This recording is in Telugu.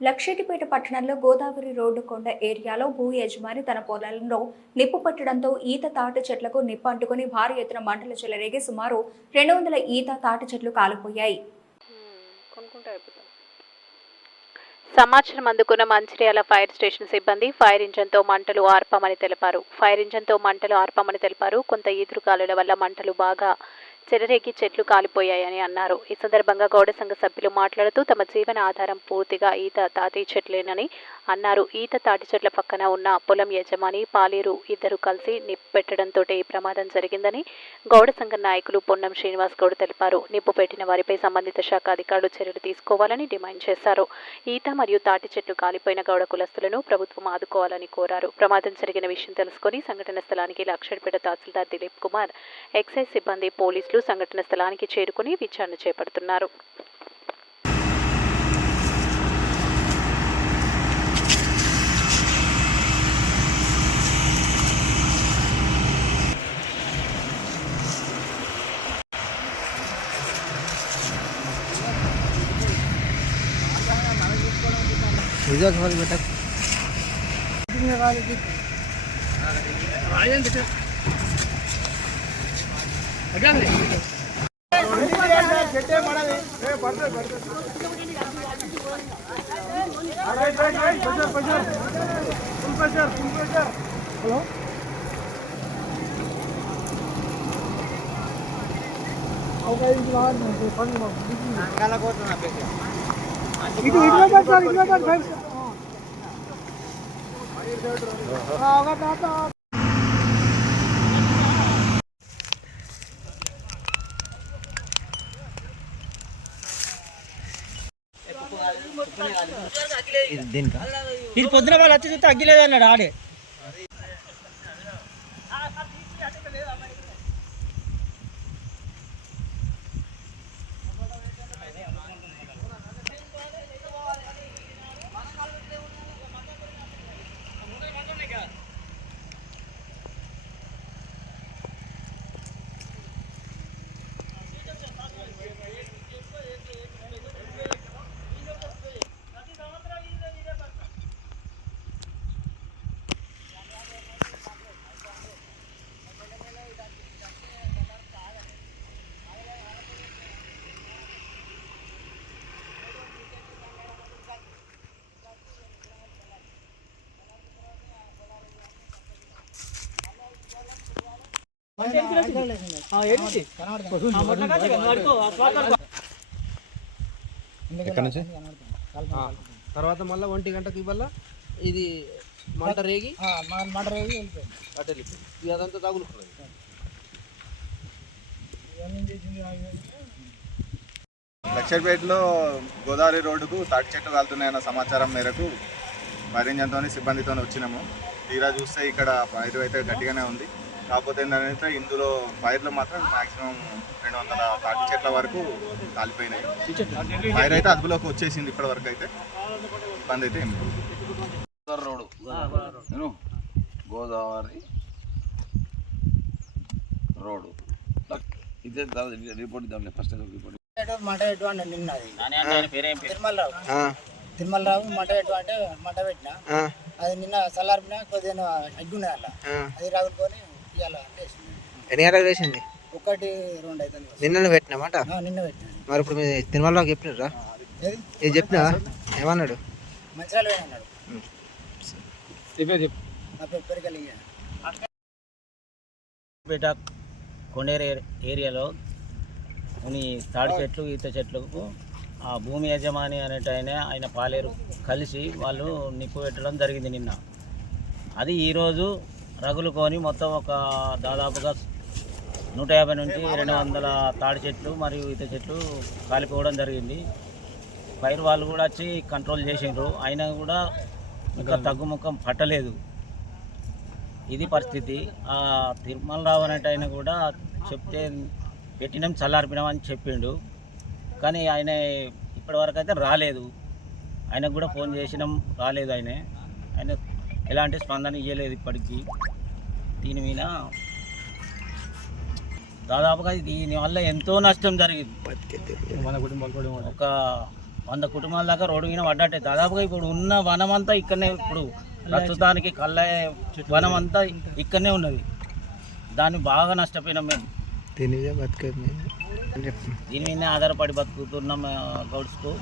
లక్షటిపేట పట్టణంలో గోదావరి రోడ్డు కొండ ఏరియాలో భూ యజమాని తన పొలాలలో నిప్పు పట్టడంతో ఈత తాటి చెట్లకు నిప్పు అంటుకుని భారీ ఎత్తున మంటలు చెలరేగి సుమారు రెండు వందల ఈత తాటి చెట్లు కాలిపోయాయి. సమాచారం అందుకున్న మంచిర్యాల ఫైర్ స్టేషన్ సిబ్బంది ఫైర్ ఇంజన్తో మంటలు ఆర్పమని తెలిపారు. ఫైర్ ఇంజన్తో మంటలు ఆర్పామని తెలిపారు. కొంత ఈదురుగాలుల వల్ల మంటలు బాగా చెరరేకి చెట్లు కాలిపోయాయని అన్నారు. ఈ సందర్భంగా గౌడ సంఘ సభ్యులు మాట్లాడుతూ తమ జీవన ఆధారం పూర్తిగా ఈత తాటి చెట్లేనని అన్నారు. ఈత తాటి చెట్ల పక్కన ఉన్న పొలం యజమాని పాలేరు ఇద్దరు కలిసి నిప్పు పెట్టడంతో ఈ ప్రమాదం జరిగిందని గౌడ సంఘ నాయకులు పొన్నం శ్రీనివాస్ గౌడ్ తెలిపారు. నిప్పు పెట్టిన వారిపై సంబంధిత శాఖ అధికారులు చర్యలు తీసుకోవాలని డిమాండ్ చేశారు. ఈత మరియు తాటి చెట్లు కాలిపోయిన గౌడ కులస్తులను ప్రభుత్వం ఆదుకోవాలని కోరారు. ప్రమాదం జరిగిన విషయం తెలుసుకుని సంఘటన స్థలానికి లక్షడిపేట తహసీల్దార్ దిలీప్ కుమార్ ఎక్సైజ్ సిబ్బంది పోలీసులు సంఘటన స్థలానికి చేరుకుని విచారణ చేపడుతున్నారు. भिजा के हमारे बेटा हेलो ಇದು ಇಟ್ಲೇ ಬರ್ತಾರೆ ಇಟ್ಲೇ ಬರ್ತಾರೆ దీనికి ఇది పొద్దున వాళ్ళు వచ్చి చూస్తే అగ్గిలేదు అన్నాడు ఆడే. ఎక్కడ నుంచి? తర్వాత మళ్ళీ ఒంటి గంటకి ఇవ్వాల? ఇది మంట రేగి? మాట రేగి వెళ్ళిపోయింది. అటు వెళ్ళిపోయింది ఇది అదంతా తగులుకున్నది. లక్షర్పేటలో గోదావరి రోడ్డుకు తాటి చెట్లు కాలుతున్నాయన్న సమాచారం మేరకు మరింజంతో సిబ్బందితో వచ్చినాము. తీరా చూస్తే ఇక్కడ ఫైర్ అయితే గట్టిగానే ఉంది. కాకపోతే ఏంటంటే ఇందులో ఫైర్లో మాత్రం మాక్సిమం రెండు వందల తాటి చెట్ల వరకు కాలిపోయినాయి. ఫైర్ అయితే అదుపులోకి వచ్చేసింది ఇప్పటి వరకు అయితే. ఇబ్బంది అయితే ఏం రోడ్డు నేను గోదావరి రోడ్డు ఇదే రిపోర్ట్ ఇద్దాం ఫస్ట్ రిపోర్ట్ మంట పెట్టు అంటే నిన్నది. తిరుమలరావు. తిరుమలరావు మంట పెట్టు అంటే మంట పెట్టిన. అది నిన్న చల్లారిపిన కొద్దిగా అగ్గి ఉన్నది అలా అది రగులుకొని వేసింది ఎన్ని గంటలకు వేసింది ఒకటి రెండు అవుతుంది నిన్న పెట్టినామాట ఆ, నిన్న పెట్టిన. మరి ఇప్పుడు మీరు తిరుమలలోకి చెప్పినారా? ఏది? ఇది చెప్పినా? ఏమన్నాడు? మంచిర్యాల అన్నాడు. నా పేరు పెరిగలిగా పేట కొండేరు ఏరియాలో కొన్ని తాడి చెట్లు ఈత చెట్లకు ఆ భూమి యజమాని అనేట ఆయన ఆయన పాలేరు కలిసి వాళ్ళు నిప్పు పెట్టడం జరిగింది నిన్న. అది ఈరోజు రగులుకొని మొత్తం ఒక దాదాపుగా నూట యాభై నుంచి రెండు వందల తాడి చెట్లు మరియు ఈత చెట్లు కాలిపోవడం జరిగింది. పైరు వాళ్ళు కూడా వచ్చి కంట్రోల్ చేసిండ్రు. అయినా కూడా ఇంకా తగ్గుముఖం పట్టలేదు. ఇది పరిస్థితి. ఆ తిరుమలరావు అనేట ఆయన కూడా చెప్తే పెట్టినాం చల్లార్పినాం అని చెప్పిండు. కానీ ఆయన ఇప్పటివరకు అయితే రాలేదు. ఆయనకు కూడా ఫోన్ చేసినాం రాలేదు ఆయన. ఆయన ఎలాంటి స్పందన ఇవ్వలేదు ఇప్పటికీ. దీని మీద దాదాపుగా దీనివల్ల ఎంతో నష్టం జరిగింది. బతికే ఒక వంద కుటుంబాల దాకా రోడ్డు మీద పడ్డట్టే. దాదాపుగా ఇప్పుడు ఉన్న వనం అంతా ఇక్కడనే ఇప్పుడు ప్రస్తుతానికి కళ్ళ వనం అంతా ఇక్కడనే ఉన్నది. దాన్ని బాగా నష్టపోయినాం మేము. దీని మీదనే ఆధారపడి బతుకుతున్నాం గౌడ్స్కు.